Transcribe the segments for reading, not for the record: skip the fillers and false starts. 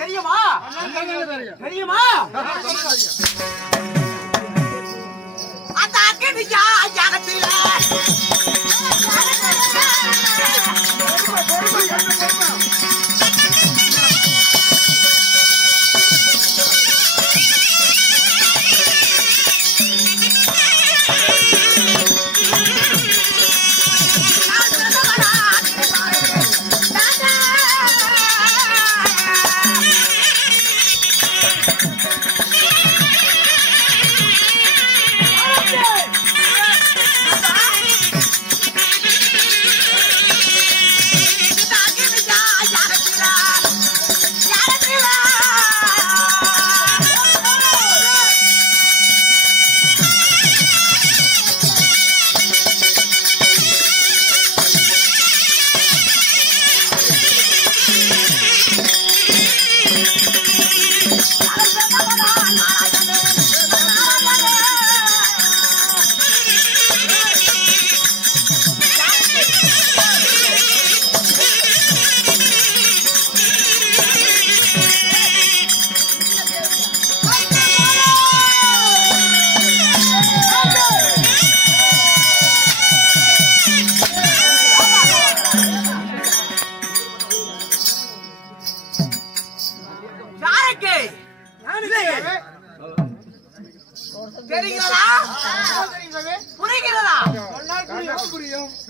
தெரியுமா? தெரியுமா?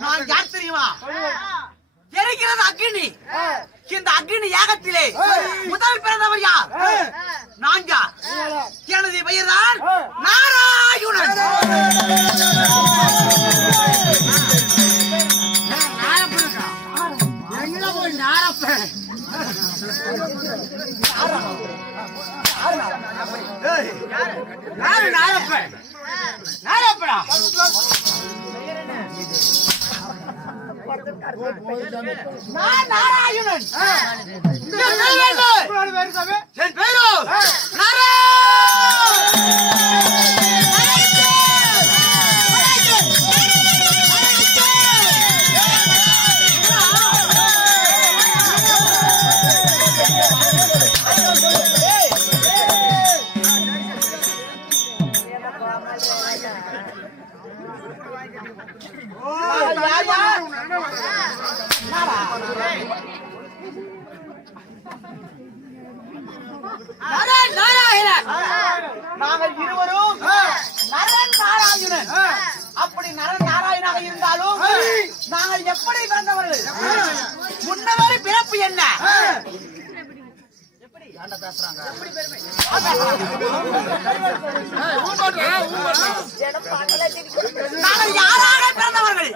நான் யார் தெரியுமா? எரிக்கிறது அக்னி. இந்த அக்னி யாகத்திலே முதல் பிறந்தவர் யார்? நான் யார்? எனது பெயர் தான் நாராயணன். நான் நாராயணன். என் பேரோ நாங்கள் இருவரும் நரன் நாராயணன். அப்படி நரன் நாராயணாக இருந்தாலும் நாங்கள் எப்படி பிறந்தவர்கள்? முன்னவரை பிறப்பு என்ன? நாங்கள் யாராக பிறந்தவர்கள்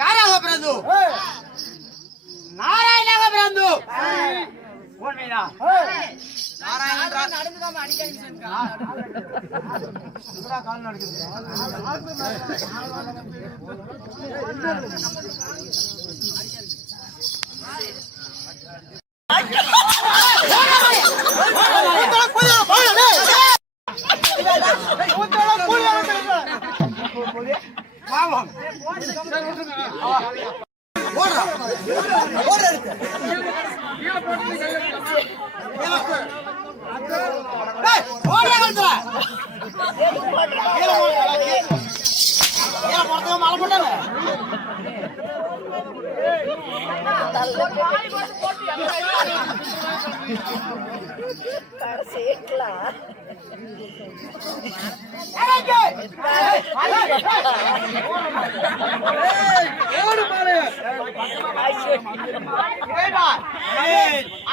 யாராக பிறந்து நாராயணாக பிறந்து நடந்துக்காம அடிக்காங்க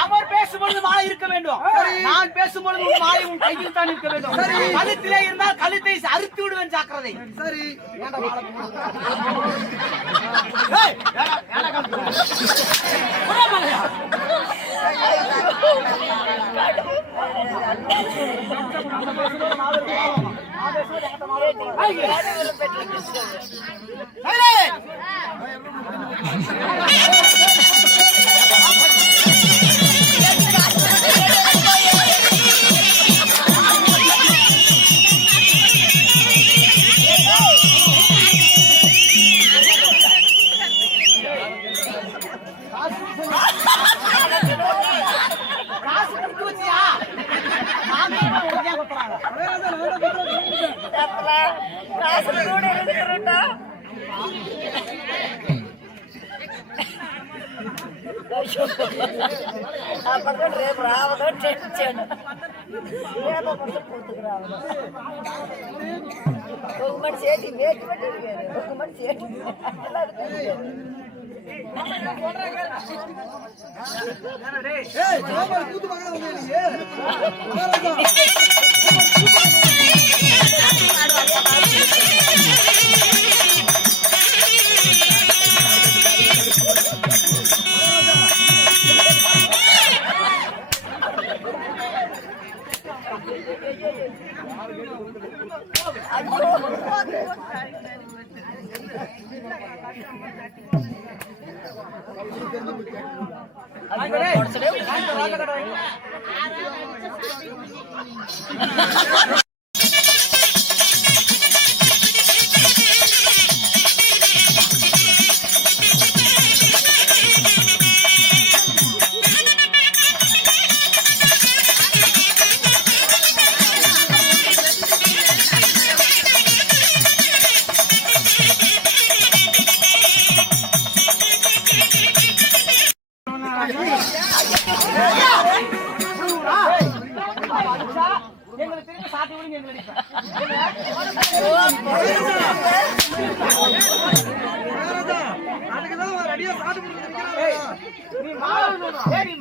அவர் பேசும்பொழுது மாலை இருக்க வேண்டும், நான் பேசும்பொழுது மாலை உன் கையில் தான் இருக்க வேண்டும். கழுத்திலே இருந்தால் கழுத்தை அறுத்து விடுவேன், ஜாக்கிரதை. சரி అప్పటికంటే రేపు రావదో టెన్షన్ రేపు పోతుకురావడం ఒక మనిషి ఏంటి మేకి పెట్టారు ఒక మనిషి ఏంటి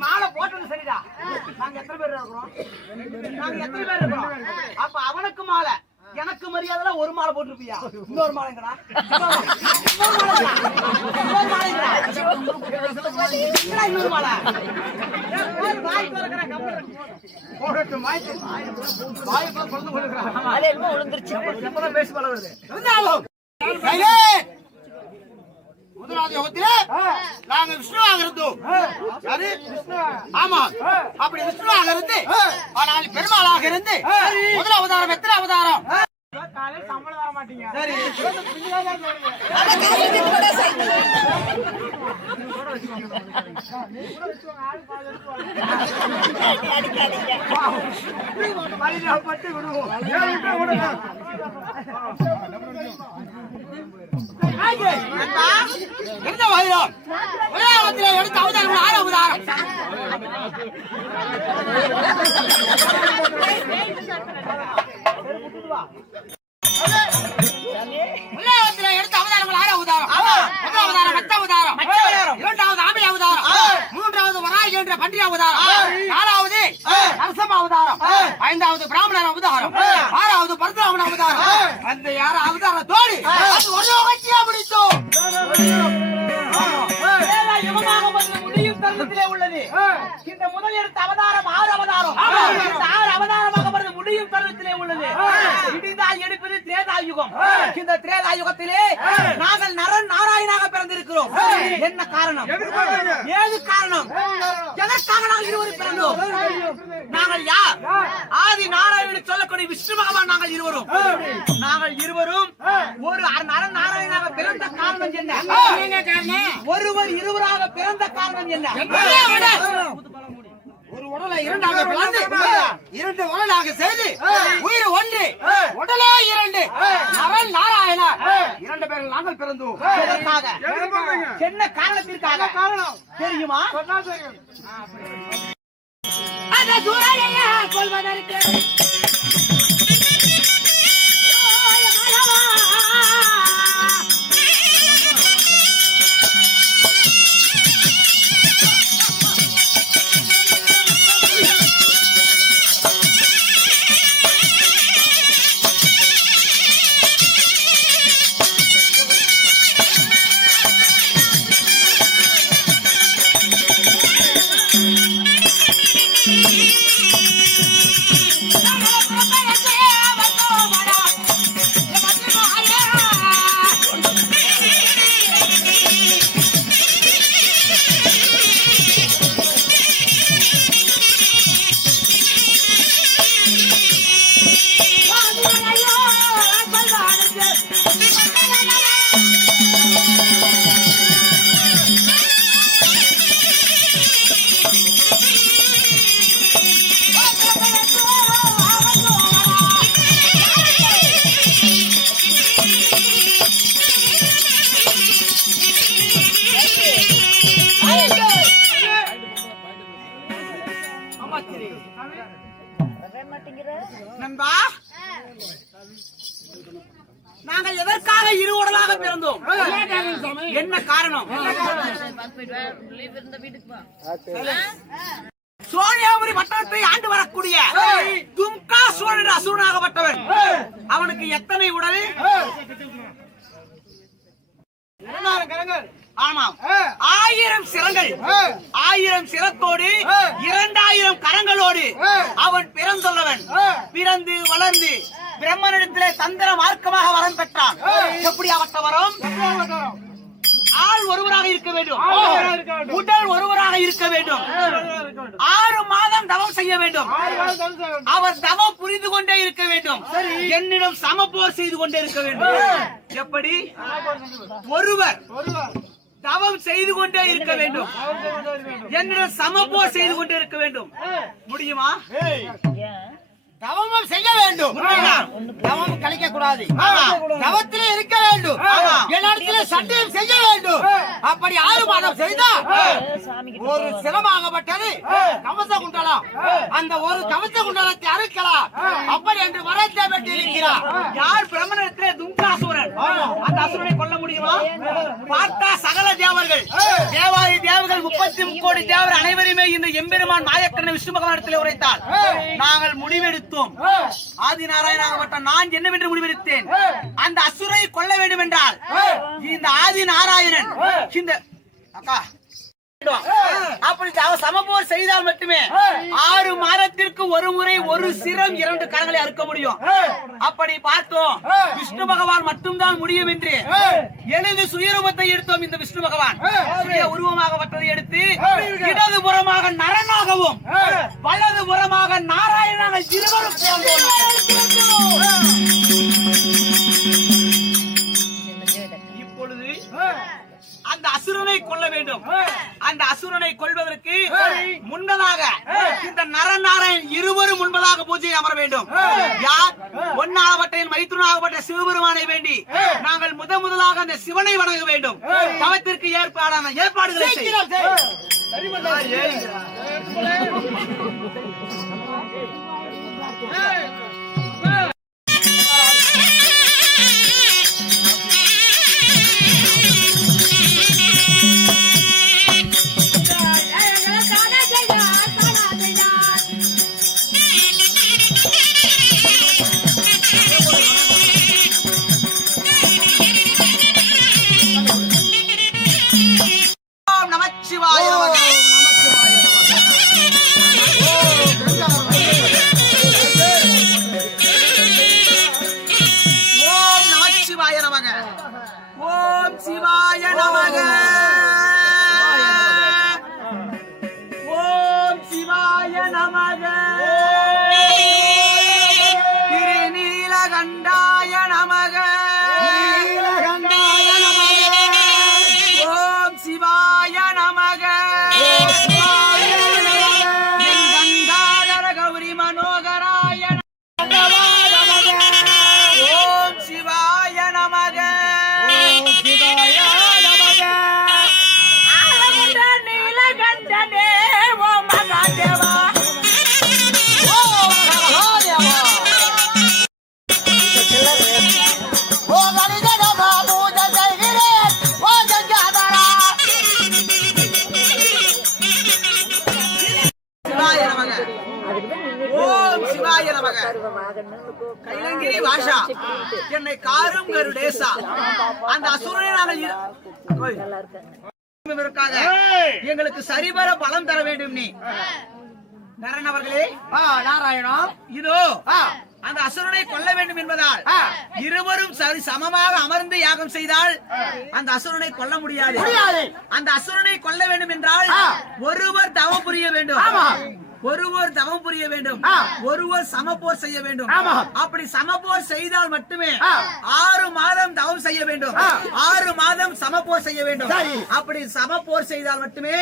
மாலை போட்டது சரிடா. நாங்க எத்தனை பேர் இருக்கிறோம்? அப்ப அவனுக்கு மாலை, எனக்கு மரியாதை ஒரு மாலை போட்டிருப்பியா? இன்னொரு மாலைங்கடா, இன்னொரு மாலை முதலாவது யுகத்திலே நாங்க விஷ்ணுவாக இருந்தோம். யாரு? ஆமா, அப்படி விஷ்ணுவாக இருந்து ஆனால் பெருமாளாக இருந்து முதல் அவதாரம் எத்தனை அவதாரம்? காலையில் சம்பளம் தர மாட்டீங்க. சரி, பட்டு விடுவோம். எந்த வயதம்? உலகத்திலே எடுத்த அவதாரம் 6 அவதாரம். உலகத்திலே எடுத்த அவதாரங்கள் 6 அவதாரம். முதல் அவதாரம் மச்ச அவதாரம், இரண்டாவது ஆமை அவதாரம், மூன்றாவது வராகி என்ற பன்றி அவதாரம், நாலாவது நரசிம்ம அவதாரம், ஐந்தாவது பிராமணர் அவதாரம், ஆறாவது பரசுராமன் அவதாரம். அந்த 6 அவதாரத்தோடு அது ஒரு யுகத்தையே முடித்தோம். முடியும் தருணத்திலே உள்ளது. இந்த முதல் எடுத்த அவதாரம் 6 அவதாரம். இந்த 6 அவதாரமாக வருது முடியும் தருணத்திலே உள்ளது. இடிந்தால் எடுப்பது திரேதாயுகம். இந்த திரேதாயுகத்திலே நாங்கள் நரன் நாராயணாக பிறந்திருக்கிறோம். என்ன காரணம்? ஏது காரணம்? எதற்காக நாங்கள் இருவரும் பிறந்தோம்? நாங்கள் யார்? ஆதி நாராயணன் சொல்லக்கூடிய விஷ்ணு பகவான். நாங்கள் இருவரும் ஒரு நரன் நாராயணாக பிறந்த காரணம் என்ன? ஒருவர் இருவராக பிறந்த காரணம் என்ன? ஒரு உடலை இரண்டாக பிளந்து 2 உடலாக செய்து உயிர் ஒன்று உடலே 2 நரன் நாராயணா 2 பேர்கள் நாங்கள் பிறந்தோம். என்ன காரணத்திற்காக? காரணம் தெரியுமா? அந்த சூரனையா கொல்வதற்கு நண்பா, நாங்கள் எதற்காக இரு உடலாக பிறந்தோம்? என்ன காரணம்? சோனியாபுரி பட்டணத்தை ஆண்டு வரக்கூடிய தும்கா சோழன் அசுரனாகப்பட்டவன். அவனுக்கு எத்தனை உடல்? 16 கரங்கள். ஆமாம், 1000 சிரங்கள். 1000 சிரத்தோடு 2000 கரங்களோடு அவன் பிறந்துள்ளவன். பிறந்து வளர்ந்து பிரம்மனிடத்திலே தந்திர மார்க்கமாக வரம் பெற்றான். எப்படி அவட்ட வரம்? ஆள் ஒருவராக இருக்க வேண்டும், உடல் ஒருவராக இருக்க வேண்டும், 6 மாதம் தவம் செய்ய வேண்டும். அவர் தவம் புரிந்து கொண்டே இருக்க வேண்டும். என்னிடம் சமபோர் செய்து கொண்டே இருக்க வேண்டும். எப்படி? ஒருவர் தவம் செய்து கொண்டே இருக்க வேண்டும், என்னிடம் சமபோர் செய்து கொண்டே இருக்க வேண்டும். முடியுமா? தவமும் செய்ய வேண்டும், தவம் கழிக்க கூடாது, தவத்திலே இருக்க வேண்டும், என்னிடத்திலே சண்டையும் செய்ய வேண்டும். அப்படி 6 மாதம் செய்தா ஒரு சிரமாகப்பட்டது கவச குண்டலம். அந்த ஒரு கவச குண்டலத்தை அறுக்கலாம். அப்படி என்று வரத்தை பெற்று இருக்கிறார். யார்? பிரம்மனிடத்திலே தும்காசுரன். அந்த அசுரனை கொல்ல முடியுமா? பார்த்தா சகல தேவர்கள், தேவாதி தேவர்கள் 33 கோடி தேவர் அனைவருமே இந்த எம்பெருமான் நாயக்கரனை விஷ்ணு பகவானிடத்திலே உரைத்தார். நாங்கள் முடிவெடுத்தோம். ஆதி நாராயணாகப்பட்ட நான் என்னவென்று முடிவெடுத்தேன்? அந்த அசுரை கொல்ல வேண்டும் என்றால் இந்த ஆதி நாராயணன் இந்த அக்கா அப்படி சமபோர் செய்தால் மட்டுமே 6 மாதத்திற்கு ஒரு முறை ஒரு சிரம் 2 கரங்களை அறுக்க முடியும். அப்படி பார்த்தோம். விஷ்ணு பகவான் மட்டும்தான் முடியும் என்று எனது சுயரூபத்தை எடுத்தோம். இந்த விஷ்ணு பகவான் சுய உருவமாகப்பட்டதை எடுத்து இடதுபுறமாக நரனாகவும் வலதுபுறமாக நாராயணனாக இருவரும் இப்பொழுது அந்த அசுரனை கொல்ல வேண்டும். அந்த அசுரனை கொல்வதற்கு முன்பதாக இந்த நரநாராயண் இருவரும் முன்பதாக பூஜையை அமர வேண்டும். யார் ஒன்னாகப்பட்ட மைத்துனாகப்பட்ட சிவபெருமானை வேண்டி நாங்கள் முதலாக அந்த சிவனை வணங்க வேண்டும். தவத்திற்கு ஏற்பாடான ஏற்பாடுகளை கைலங்கிரி வாஷா என்னை காரும் கருடேசா அந்த அசுரனை நாங்கள் எங்களுக்கு சரிவர பலம் தர வேண்டும். நீ நரன் அவர்களே நாராயணா இதோ அந்த அசுரனை கொல்ல வேண்டும் என்பதால் இருவரும் சரி சமமாக அமர்ந்து யாகம் செய்தால் அந்த அசுரனை கொல்ல முடியாது. அந்த அசுரனை கொல்ல வேண்டும் என்றால் ஒருவர் தவம் புரிய வேண்டும். ஒருவர் தவம் புரிய வேண்டும். ஒருவர் சமபோர் செய்ய வேண்டும். அப்படி சமபோர் செய்தால் மட்டுமே 6 மாதம் தவம் செய்ய வேண்டும். 6 மாதம் சமபோர் செய்ய வேண்டும். அப்படி சமபோர் செய்தால் மட்டுமே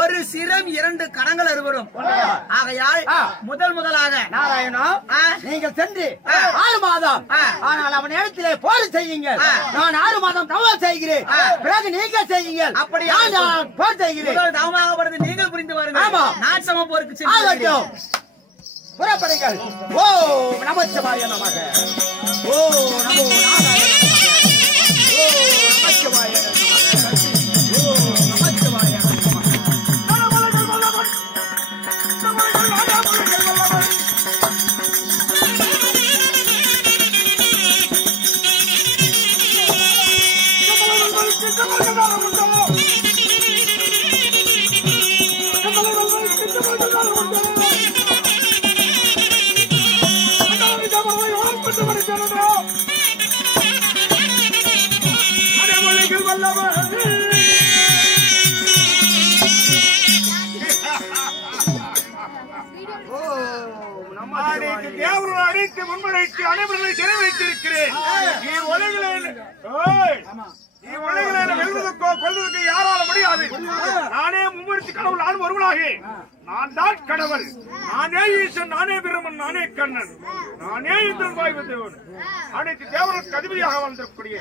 ஒரு சிரம் 2 கரங்கள் அறுவரும். ஆகையால் முதலாக நாராயணா நீங்கள் சென்று 6 மாதம் ஆனால் அவன் இடத்திலே போர் செய்யுங்கள். நான் 6 மாதம் தவம் செய்கிறேன். பிறகு நீங்கள் செய்யுங்கள். அப்படி நான் போர் செய்கிறேன். தவமாகப்படுது நீங்கள் புரிந்து வாருங்கள். நான் சமபோருக்கு புறப்படுங்கள். ஓம் நமச்சிவாய நமக. ஓம் நமோ நாராயண நமக. ஓம் நமச்சிவாய நமக. ஓம் நமச்சிவாய நமக. முன்முறைக்கு அனைவர்களை சிறை வைத்திருக்கிறேன். வெல்வதற்கோ கொல்வதற்கோ யாரால முடியாது. நானே மும்மூர்த்தி கடவுள். நான் ஒருவனாகி நான் தான் கடவுள். நானே ஈசன், நானே பிரம்மன், நானே கண்ணன், நானே இந்திரன் வாயு தேவன். அனைத்து தேவர்களுக்கு அதிபதியாக வந்திருக்கக்கூடிய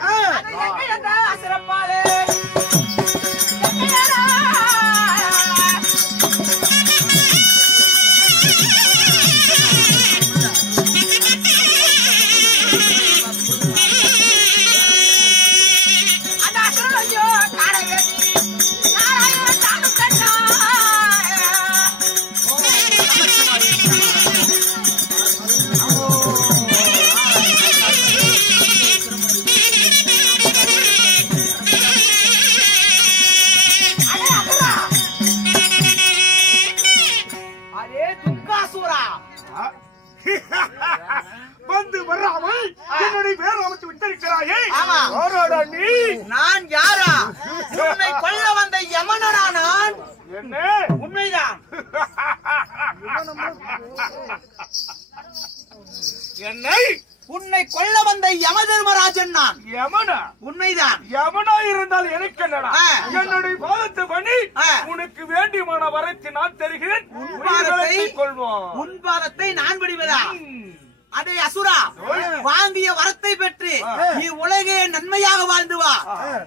வந்து வராமல் என்னுடைய பேர் அமைத்து விட்டிருக்கிறாயே. ஆமா. யாரோட நீ? நான் யாரா? உன்னை கொல்ல வந்த யமனடா நான். என்ன? உண்மைதான். என்னை உன்னை கொல்ல வந்த யம தர்மராஜன் நான். யமனா? உண்மைதான். யமனா இருந்தால் எனக்கு என்னடா? ஆ. என்னுடைய பாதத்தை பண்ணி ஆ. உனக்கு வேண்டியமான வரத்தை நான் தருகிறேன். உன் பாதத்தை கொள்வோம். உன் பாதத்தை நான் விடுவதா? அதே அசுரா, வாங்கிய வரத்தை பெற்று நீ உலகே நன்மையாக வாழ்ந்து வா.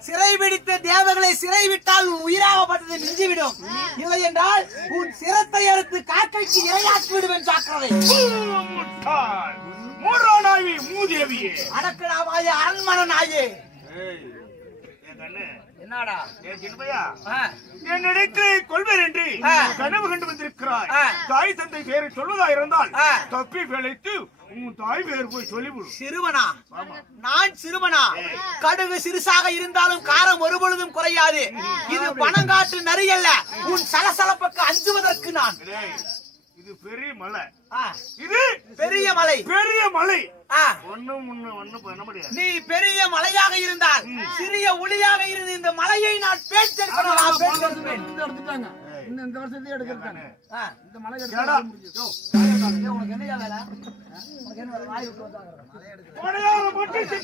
சிறை பிடித்த தேவர்களை சிறை விட்டால் உன் உயிராகப்பட்டது நின்றுவிடும். இல்லை என்றால் உன் சிரத்தை எடுத்து காக்கைக்கு இரையாக்கி விடுவேன். ஜாக்கிரதை. மூரானாயி மூதேவியே. அடக்கடாவாய அரண்மனை நாயே. என்னடா சின்னபையா, ஆ. என்னிடத்தில் கொள்வேன் என்று ஆ. கனவு கண்டு வந்திருக்கிறாய். ஆ. தாய் தந்தை பேரை சொல்வதா இருந்தால் ஆ. தப்பி பிழைத்து உன் தாய் பேர் போய் சொல்லிவிடும். சிறுவனா? நான் சிறுவனா? கடுகு சிறுசாக இருந்தாலும் காரம் ஒருபொழுதும் குறையாது. இது பணங்காட்டு நரி அல்ல. உன் சலசலப்புக்கு அஞ்சுவதற்கு நான். இது பெரிய மலை. ஆ. இது பெரிய மலை. பெரிய மலை. ஆ. ஒண்ணும் பண்ண முடியாது. நீ பெரிய மலையாக இருந்தால் சிறிய உளியாக இருந்து இந்த மலையை நான் பேச்செடுப்பேன். இந்த வருஷத்தையே எடுக்கிறாங்க. இந்த மலை உனக்கு என்ன வேலை? உனக்கு என்ன வேலை? வாய் விட்டு வந்தாங்க. கொடையார பட்டுச்சு.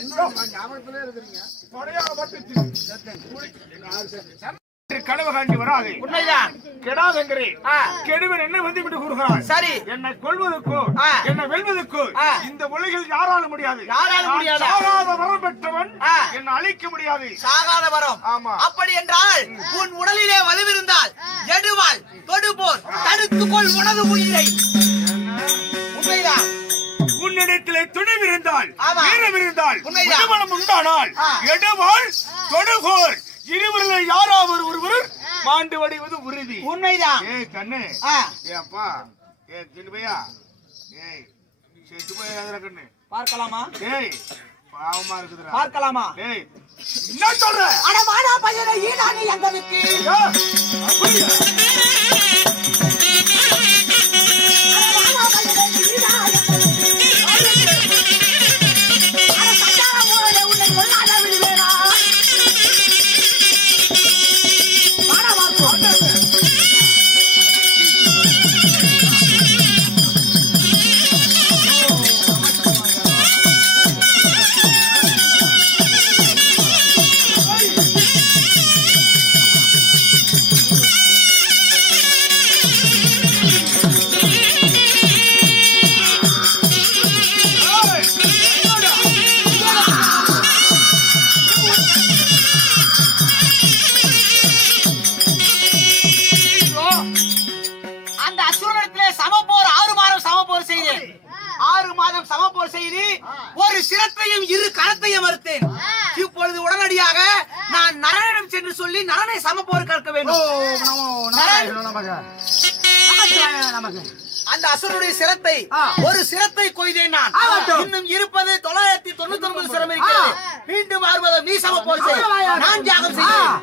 ஞாபகத்திலே இருக்கிறீங்க. கொடையார பட்டுச்சு. கனவு காண்டி வராது. உண்மைதான். கெடாதெங்கிறே ஆ. கெடுவன் என்னை வந்து விட்டு கூறுகிறான். சரி. என்னை கொல்வதற்கோ ஆ. என்னை வெல்வதற்கோ ஆ. இந்த உலகில் யாராலும் முடியாது. யாராலும் நான் முடியாதா? சாகாத வரம் பெற்றவன். ஆ. என்னை அழிக்க முடியாது. சாகாத வரம். ஆமா. அப்படி என்றால் உன் உடலிலே வலுவிருந்தால் எடுவாள் தொடுபோர் தடுத்துக்கொள் உனது உயிரை. உண்மைதான். உன்னிடத்திலே துணிவிருந்தால் ஆமா. வீரமிருந்தால் உண்மைதான். உடம்பலம் உண்டானால் ஆ. எடுவாள் தொடுகோர் இருவரில் யாராவது ஒருவர் மாண்டு வடிவது உறுதி. உண்மைதான். ஏய் கண்ணு. ஆ. ஏ அப்பா. ஏ சின்னபையா. ஏய் செத்து போயாதடா கண்ணு. பார்க்கலாமா? ஏய் பாவமா இருக்குதுடா. பார்க்கலாமா? ஏய் என்ன சொல்ற? அட வாடா பையனை ஈடானி எங்களுக்கு. ஐயா, அப்படியா? அந்த அசுரனிடத்திலே சமப்போர் 6 மாதம் சமப்போர் செய்தேன். 6 மாதம் சமப்போர் செய்து ஒரு சிரத்தையும் இரு கரத்தையும் மறுத்தேன். இப்பொழுது உடனடியாக நான் நரனிடம் சென்று சொல்லி நரனை சமப்போர் கற்க வேண்டும். அந்த அசுரனுடைய சிரத்தை ஒரு சிரத்தை கொய்தேன் நான். இன்னும் இருப்பது 999 சிரம் இருக்கிறது. மீண்டும் 60 நீ சமப்போர் செய். நான் தியாகம் செய்கிறேன்.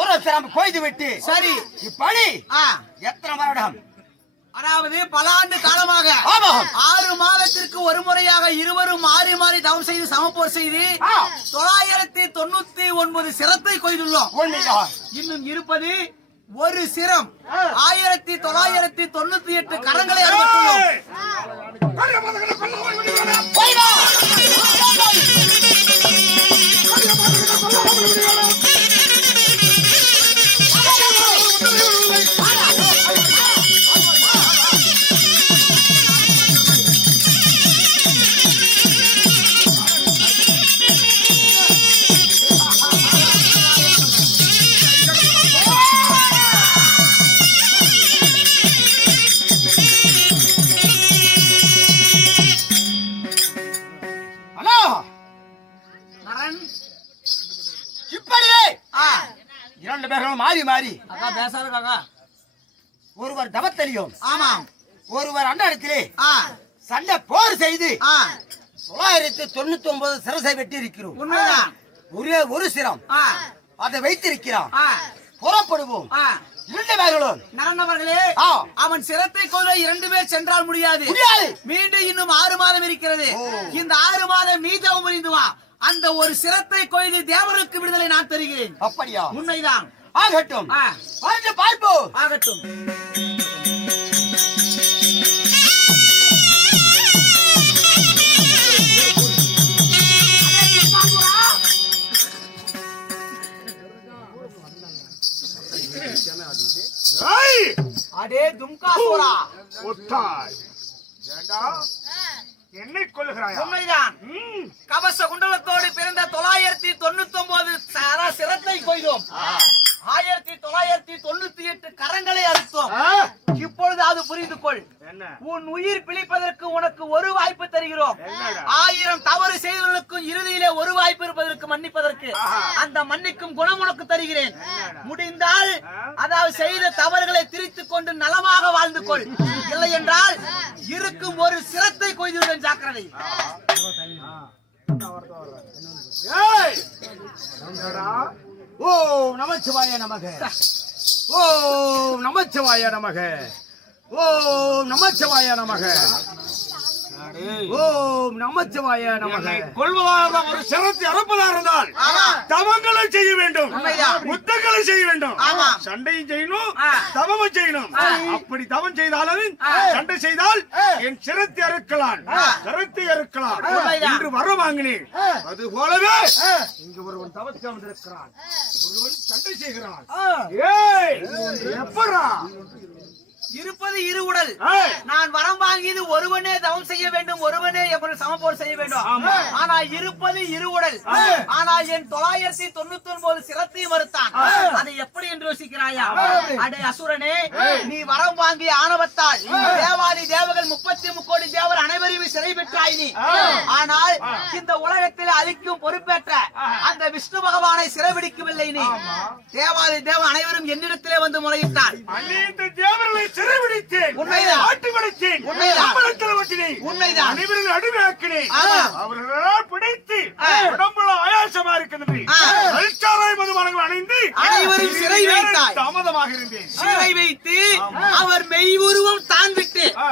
ஒரு சிரம் கொய்து விட்டு சரி. இப்படி எத்தனை வருடம்? அதாவது பல ஆண்டு காலமாக 6 மாதத்திற்கு ஒரு முறையாக இருவரும் மாறி மாறி தவம் செய்து சமப்போர் செய்து 999 சிரத்தை கொய்துள்ளோம். இன்னும் இருப்பது ஒரு சிரம். 1998 கரங்களை அறுபத்துள்ளோம். இப்படியே இரண்டு பேர்களும் மாறி மாறி அக்கா பேசாத காக்கா. ஒருவர் தவத்தலியும் ஆமாம். ஒருவர் அண்டத்திலே ஆ, சண்டை போர் செய்து ஆ, 999 சிரசை வெட்டி இருக்கிறோம். உண்மைதான். ஒரே ஒரு சிரம் ஆ, அதை வைத்திருக்கிறான். ஆ, புறப்படுவோம். ஆ. இரண்டு பேர்களும் நரந்தவர்களே, ஆ. அவன் சிரத்தை கொள்ள 2 பேர் சென்றால் முடியாது. முடியாது. மீண்டும் இன்னும் 6 மாதம் இருக்கிறது. ஓ. இந்த 6 மாதம் மீதம் முடிந்து வா. அந்த ஒரு சிரத்தை கொய்து தேவருக்கு விடுதலை நான் தருகிறேன். அப்படியா? உண்மைதான். ஆகட்டும். ஆ. வந்து பார்ப்போம். ஆகட்டும். ஏய், அடே தும்காசுரா, ஒத்தாய். ஏண்டா, என்னை கொல்லுகிறாயா? உண்மைதான். ம், கவச குண்டலத்தோடு பிறந்த 999 சிரத்தை கொய்தோம். 1998 கரங்களை அறுத்தோம். ஆ, இப்பொழுது அது புரிந்து கொள். என்ன? உன் உயிர் பிழைப்பதற்கு உனக்கு ஒரு வாய்ப்பு தருகிறோம். என்னடா? 1000 தவறு செய்தவர்களுக்கும் இறுதியிலே ஒரு வாய்ப்பு இருப்பதற்கு மன்னிப்பதற்கு. ஆஹா. அந்த மன்னிக்கும் குணம் உனக்கு தருகிறேன். என்னடா? முடிந்தால் ஆ. அதாவது செய்த தவறுகளை திரித்துக் கொண்டு நலமாக வாழ்ந்து கொள். இல்லை என்றால் இருக்கும் ஒரு சிரத்தை கொய்துடன் ஜாக்கிரதை. ஏய், என்னடா? ஓம் நமச்சிவாய நமக. ஓம் நமச்சிவாய நமக. ஓம் நமச்சிவாய நமக. ஓம் நமச்சிவாய நமக. என்னை கொல்வதாக ஒரு சிரத்தை அறுப்பதாக இருந்தால் ஆமா. தவங்களை செய்ய வேண்டும், உண்மைதான். முத்தங்களை செய்ய வேண்டும், ஆமா. சண்டையும் செய்யணும், ஆ. தவமும் செய்யணும். அப்படி தவம் செய்தாலும் சண்டை செய்தால் என் சிரத்தை அறுக்கலாம், கருத்தை அறுக்கலாம். உண்மைதான். இன்று வர வாங்கினேன். அது போலவே இங்கு ஒருவன் தவத்தை வந்திருக்கிறான், ஒருவன் சண்டை செய்கிறான். ஏய், எப்படா? இருப்பது இரு உடல். ஏய், நான் வரம் வாங்கியது ஒருவனே தவம் செய்ய வேண்டும், ஒருவனே எப்படி சமபோர் செய்ய வேண்டும். ஆமா. ஆனா இருப்பது இரு உடல். ஆனால் என் 999 சிரத்தை மறுத்தான். அதை எப்படி என்று யோசிக்கிறாயா? அடே அசுரனே, நீ வரம் வாங்கிய ஆணவத்தால் தேவாதி தேவர்கள் 33 கோடி தேவர் அனைவரையும் சிறை பெற்றாய் நீ. ஆனால் இந்த உலகத்தில் அழிக்கும் பொறுப்பேற்ற அந்த விஷ்ணு பகவானை சிறைபிடிக்கவில்லை நீ. தேவாதி தேவ அனைவரும் என்னிடத்திலே வந்து முறையிட்டார். அநேக தேவர்களை சிறைபிடித்தேன், உண்மைதான். ஆட்டி படைத்தேன், உண்மைதான். அம்பலத்தில் ஒட்டினேன், உண்மைதான். அனைவரும் அடிமையாக்கினேன். ஆமா. அவர்களால் பிடித்து உடம்புல ஆயாசமா இருக்கிறது. அல்சாராய் மதுபானங்கள் அணிந்து அனைவரும் சிறை வைத்தாய். தாமதமாக இருந்தேன். சிறை வைத்து அவர் மெய்யுருவம் தான் விட்டு, ஆ.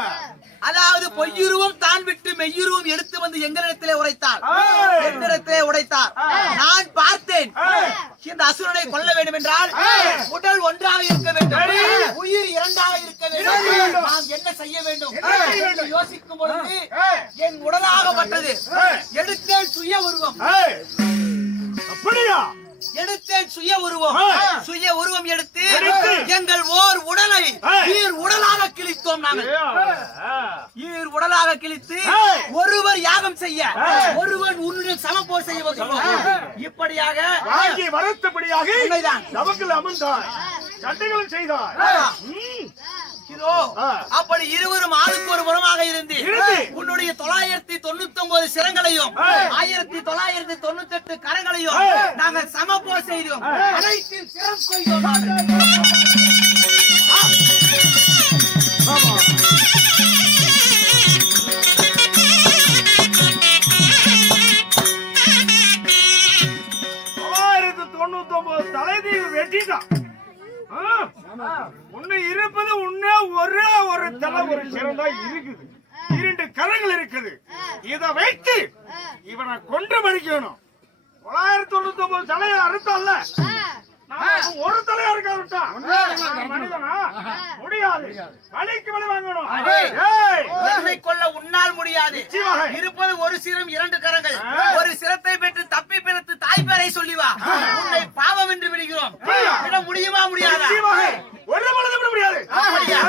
அதாவது பொய்யுருவம் தான் விட்டு மெய்யுருவம் எடுத்து வந்து எங்களிடத்திலே உரைத்தார். ஏய். என்னிடத்திலே உரைத்தார். நான் பார்த்தேன். இந்த அசுரனை கொல்ல வேண்டும் என்றால் உடல் ஒன்றாக இருக்க வேண்டும், உயிர் இரண்டாக இருக்க வேண்டும். நாம் என்ன செய்ய வேண்டும் என்று யோசிக்கும் பொழுது என் உடலாகப்பட்டது. எடுத்தேன் சுய உருவம், ஏய், அப்படியா? எடுத்தேன் சுய உருவம். சுய உருவம் எடுத்து எடுத்து எங்கள் ஓர் உடலை ஈர் உடலாக கிழித்தோம். நாங்கள் ஈர் உடலாக கிழித்து ஒருவர் யாகம் செய்ய, ஒருவன் உன்னுடன் சமபோர் செய்ய வைக்கிறோம். இப்படியாக வாங்கி வருத்தபடியாக உண்மைதான். நமக்கு அமர்ந்தாய், சண்டைகள் செய்தாய். இதோ அப்படி இருவரும் ஆளுக்கு ஒரு புறமாக இருந்து உன்னுடைய 999 சிரங்களையும் 1998 கரங்களையும் நாங்கள் சமபோர் செய்தோம். அனைத்தின் சிரம் கொய்தோம் நாங்கள். தலைதீவு வெட்டிதான். உன்னை இருப்பது உன்னே ஒரே ஒரு தலை, ஒரு சிறந்தா இருக்குது, 2 கரங்கள் இருக்குது. இதை வைத்து இவனை கொன்று மறிக்கணும். 999 தலையை அறுத்தால ஒரு தலையா இருக்க மனிதனா முடியாது. வலிக்கு வலி வாங்கணும். என்னை கொல்ல உன்னால் முடியாது. இருப்பது ஒரு சிரம் 2 கரங்கள். ஒரு சிரத்தை பெற்று தப்பி பிறத்து தாய் பேரை சொல்லி வா. உன்னை பாவம் என்று விடுகிறோம். விட முடியுமா முடியாதா? ஒரு மனதை விட முடியாது. அப்படியா?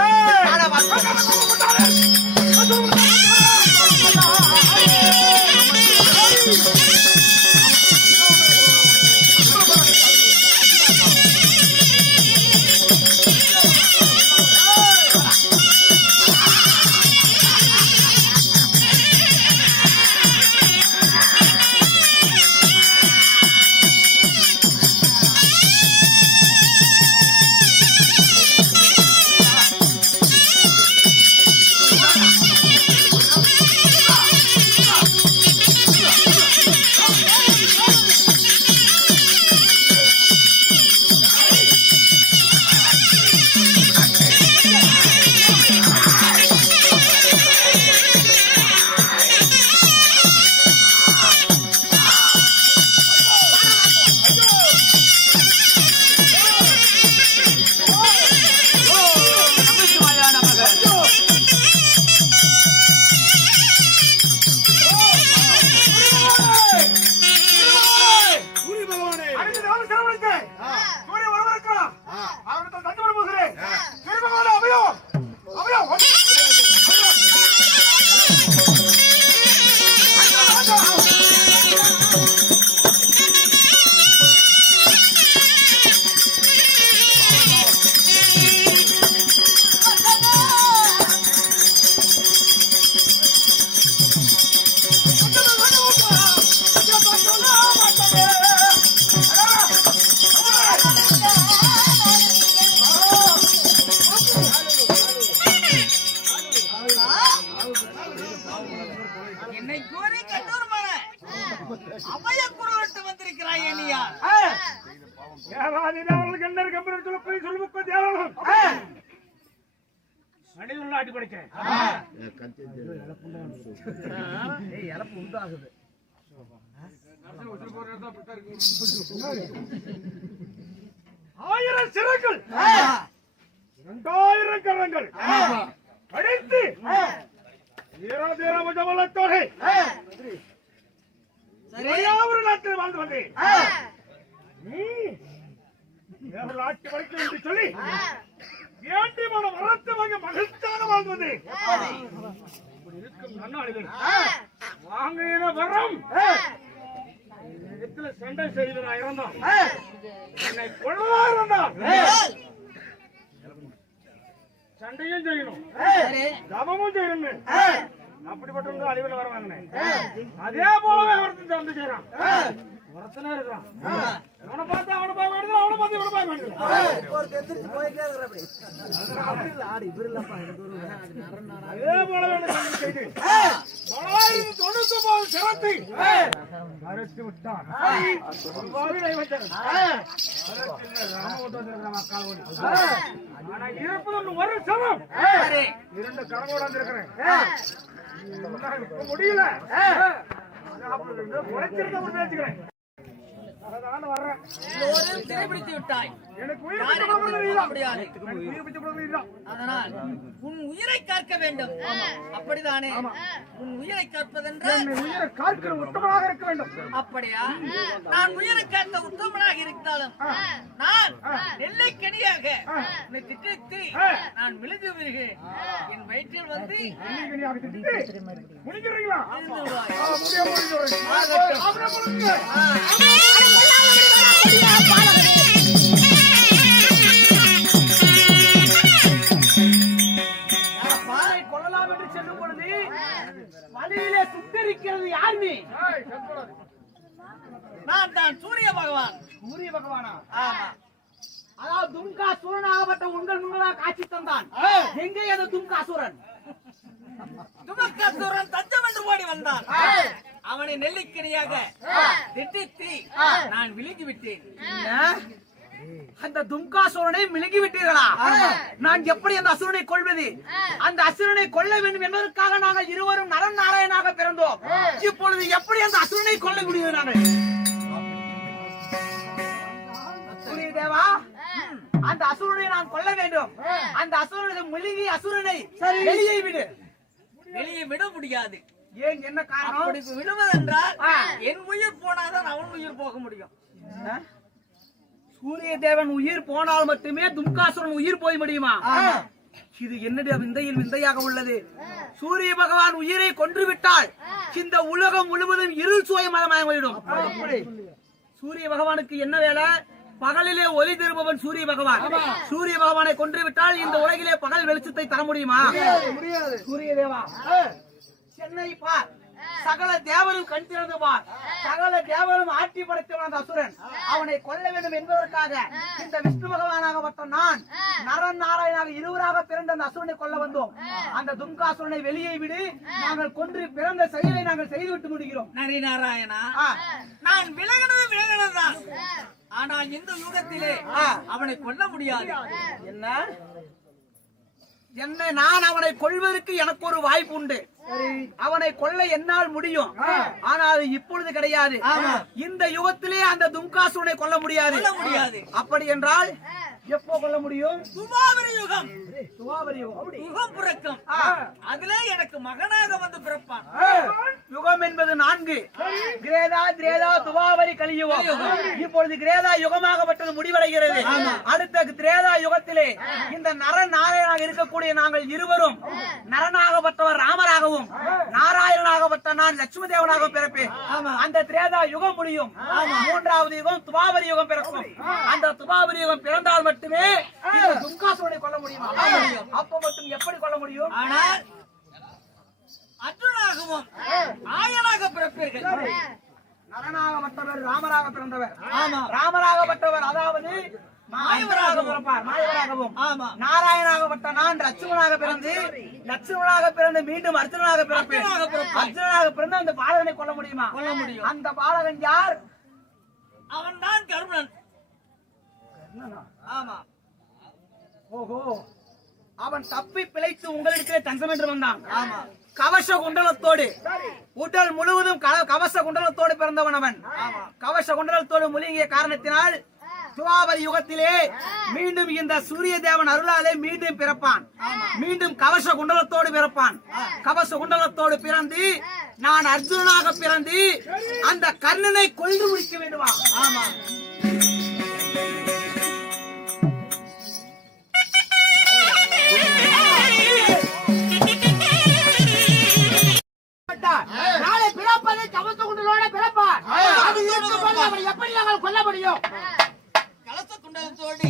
சூரிய வரவிருக்கிறான். அவனிடத்தில் தஞ்சம் பெற போகிறேன். திருமகன் அபயம் அபயம் என்னை கோரி கண்ணூர் மன அவைய குருவிட்டு வந்திருக்கிறாய் நீயா? அவர்களுக்கு என்ன கம்பெனி சொல்லி சொல்லுக்கு தேவர்களும் அடிவுள்ள ஆட்டி படிச்சேன். ஆயிரம் சிறங்கள் 2000 கரங்கள் அடித்து ஜமலத்தோடு ஒரு நாட்டில் வாழ்ந்து வந்தேன். ஆட்சி படிக்க என்று சொல்லி வேண்டியமான வரத்து வாங்க மகிழ்ச்சியாக வாழ்ந்து வந்தேன். வாங்க வரம் சண்டை செய்து நான் இறந்தோம். என்னை கொள்ளவா இருந்தான். சண்டையும் செய்யணும், தபமும் செய்யணும். அப்படிப்பட்ட அழிவுல வர வாங்கினேன். அதே போலவே ஒருத்தன் சண்டை செய்யறான். ஒருத்தனா இருக்கிறான். அவனை பார்த்து அவனை பாய் மாடுது, அவனை பார்த்து இவனை பாய் மாடுது. அதே போலவே சண்டை செய்து 999 சிரத்தை அறுத்து விட்டான். ஆனா இருப்பது ஒரு சமம். 2 கரங்களோட வந்திருக்கிறேன். முடியல பேச்சுக்கிறேன். சிறைபிடித்து விட்டாய். எனக்கு அதனால் உன் உயிரை காக்க வேண்டும். அப்படிதானே? உன் உயிரை காப்பதென்றால் உயிரை காக்கிற உத்தமனாக இருக்க வேண்டும். அப்படியா? நான் உயிரை காத்த உத்தமனாக இருந்தாலும் நான் நெல்லைக்கனியாக உன்னை திட்டித்து நான் விழுந்து விடுகிறேன். என் வயிற்றில் வந்து முடிக்கிறீங்களா? இருந்து விடுவாய். பாறை கொள்ளலாம் என்று செல்லும் பொழுது வழியிலே சுட்டரிக்கிறது யார்? நீ நான் தான் சூரிய பகவான். சூரிய பகவானா? ஆமா. அதாவது தும்காசூரனாகப்பட்ட உங்கள் முன்னதாக காட்சி தந்தான். எங்கே அந்த தும்காசூரன்? துமக்காசூரன் தஞ்சம் என்று ஓடி வந்தான். அவனை நெல்லிக்கனியாக திட்டித்து நான் விழுங்கி விட்டேன். அந்த தும்காசூரனை மிளகி விட்டீர்களா? நான் எப்படி அந்த அசுரனை கொள்வது? அந்த அசுரனை கொல்ல வேண்டும் என்பதற்காக நாங்கள் இருவரும் நரன் நாராயணாக பிறந்தோம். இப்பொழுது எப்படி அந்த அசுரனை கொல்ல முடியும்? நாங்கள் தேவா, அந்த அசுரனை நான் கொல்ல வேண்டும். அந்த அசுரனை மிளகி அசுரனை வெளியே விடு. வெளியே விட முடியாது. ஏன், என்ன காரணம்? அப்படி விடுவதென்றால் என் உயிர் போனாதான் அவன் உயிர் போக முடியும். சூரிய தேவன் உயிர் போனால் மட்டுமே தும்காசுரன் உயிர் போய் முடியுமா? இது என்னுடைய விந்தையில் விந்தையாக உள்ளது. சூரிய பகவான் உயிரை கொன்று விட்டால் இந்த உலகம் முழுவதும் இருள் சுயமயமாகிவிடும். சூரிய பகவானுக்கு என்ன வேலை? பகலிலே ஒளி தருபவன் சூரிய பகவான். சூரிய பகவானை கொன்று விட்டால் இந்த உலகிலே பகல் வெளிச்சத்தை தர முடியுமா? சூரிய தேவா, சென்னை பார், சகல தேவரும் கண் திறந்து பார். சகல தேவரும் ஆட்சி படைத்தவன் அந்த அசுரன். அவனை கொல்ல வேண்டும் என்பதற்காக இந்த விஷ்ணு பகவானாகப்பட்ட நான் நரன் நாராயணாக இருவராக பிறந்த அந்த அசுரனை கொல்ல வந்தோம். அந்த தும்காசுரனை வெளியே விடு. நாங்கள் கொன்று பிறந்த செயலை நாங்கள் செய்துவிட்டு முடிகிறோம். நரி நாராயணா, நான் விலகினதுதான். ஆனால் இந்த யுகத்திலே அவனை கொல்ல முடியாது. என்ன என்ன நான் அவனை கொல்வதற்கு எனக்கு ஒரு வாய்ப்பு உண்டு. அவனை கொல்ல என்னால் முடியும். ஆனால் இப்பொழுது கிடையாது. இந்த யுகத்திலே அந்த தும்காசுரனை கொல்ல முடியாது. முடியாது. அப்படி என்றால் எப்போ கொல்ல முடியும்? துவாபர யுகம் துவாபர யுகம். யுகம் பிறக்கும் அதுல எனக்கு மகனாக வந்து பிறப்பான். யுகம் என்பது 4. கிரேதா, திரேதா, துவாபரி, கலியுகம். இப்பொழுது கிரேதா யுகமாகப்பட்டது முடிவடைகிறது. அடுத்த திரேதா யுகத்திலே இந்த நரநாராயணாக இருக்கக்கூடிய நாங்கள் இருவரும், நரனாகப்பட்டவர் ராமராகவும் நாராயணனாகப்பட்ட நான் லட்சுமி தேவனாக பிறப்பேன். அந்த திரேதா யுகம் முடியும். 3வது யுகம் துவாபரி யுகம் பிறக்கும். அந்த துவாபரி யுகம் பிறந்தால் மட்டுமே இந்த துர்காசுரனை கொல்ல முடியுமா? அப்ப மட்டும் எப்படி கொல்ல முடியும்? ஆனால் அர்ஜுனாகவும் ஆயனாக பிறப்பீர்கள். நரனாகப்பட்டவர் ராமராக பிறந்தவர். ஆமா. ராமராகப்பட்டவர் அதாவது மாயவராக பிறப்பார். மாயவராகவும் நாராயணாகப்பட்ட நான் லட்சுமணாக பிறந்து மீண்டும் அர்ஜுனாக பிறப்பேன். அர்ஜுனாக பிறந்து அந்த பாலகனை கொல்ல முடியுமா? கொல்ல முடியும். அந்த பாலகன் யார்? அவன் தான் கருணன். ஆமா. ஓஹோ, அவன் தப்பி பிழைத்து உங்களிடத்திலே தஞ்சம் என்று வந்தான். ஆமா. கவச குண்டலத்தோடு உடல் முழுவதும் கவச குண்டலத்தோடு பிறந்தவன் அவன். கவச குண்டலத்தோடு முழுங்கிய காரணத்தினால் துவாபர யுகத்திலே மீண்டும் இந்த சூரிய தேவன் அருளாலே மீண்டும் பிறப்பான். மீண்டும் கவச குண்டலத்தோடு பிறப்பான். கவச குண்டலத்தோடு பிறந்து நான் அர்ஜுனனாக பிறந்து அந்த கர்ணனை கொன்று முடிக்க வேண்டுமா? ஆமா. நாளை பிறப்பதை கவச குண்டலோட பிறப்பான். அது இருக்கும்போது அவனை எப்படி நாங்கள் கொல்ல முடியும்? கலச குண்டலத்தோடு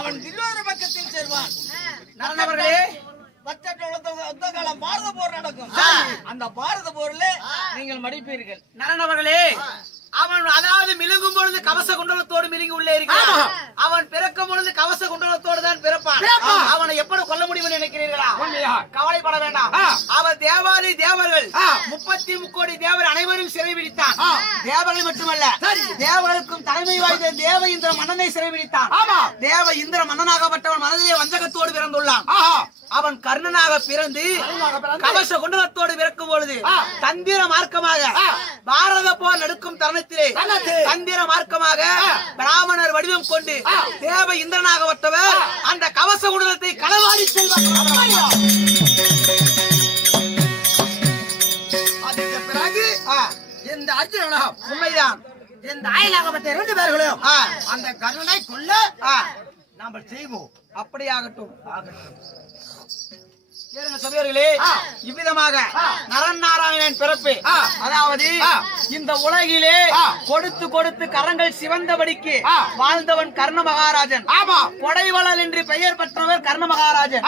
அவன் வில்லோர பக்கத்தில் சேர்வான். நரனவர்களே, பாரத போர் நடக்கும். அந்த பாரத போர்ல நீங்கள் மடிப்பீர்கள். நரனவர்களே, அவன் அதாவது மிழுங்கும் பொழுது கவச குண்டலத்தோடு மிழுங்கி உள்ளே இருக்கிறான். அவன் பிறக்கும் பொழுது கவச குண்டலத்தோடு தான் பிறப்பான். அவனை எப்படி கொல்ல முடியும் நினைக்கிறீர்களா? கவலைப்பட வேண்டாம். அவன் தேவாதி தேவர்கள் 33 கோடி தேவர் அனைவரும் சிறை பிடித்தான். தேவர்கள் மட்டுமல்ல, தேவர்களுக்கும் தலைமை வாய்ந்த தேவ இந்திர மன்னனை சிறை பிடித்தான். தேவ இந்திர மன்னனாகப்பட்டவன் மனதிலே வஞ்சகத்தோடு பிறந்துள்ளான். அவன் கர்ணனாக பிறந்து கவச குண்டலத்தோடு பிறக்கும் பொழுது தந்திர மார்க்கமாக பாரத போர் நடக்கும் தருணத்திலே தந்திர மார்க்கமாக பிராமணர் வடிவம் கொண்டு தேவ இந்திரனாகப்பட்டவர் அந்த கவச குண்டலத்தை களவாடி செல்வார். அதுக்கு பிறகு இந்த அர்ஜுனனும் உண்மைதான். இந்த ஆயனாகப்பட்ட 2 பேர்களும் அந்த கர்ணனை கொல்ல நாம் செய்வோம். அப்படியாகட்டும். கேளுங்க சபையோர்களே, இவ்விதமாக நரநாராயணன் பிறப்பு அதாவது இந்த உலகிலே கொடுத்து கொடுத்து கரங்கள் சிவந்தபடிக்கு வாழ்ந்தவன் கர்ண மகாராஜன். கொடைவளல் என்று பெயர் பெற்றவர் கர்ண மகாராஜன்.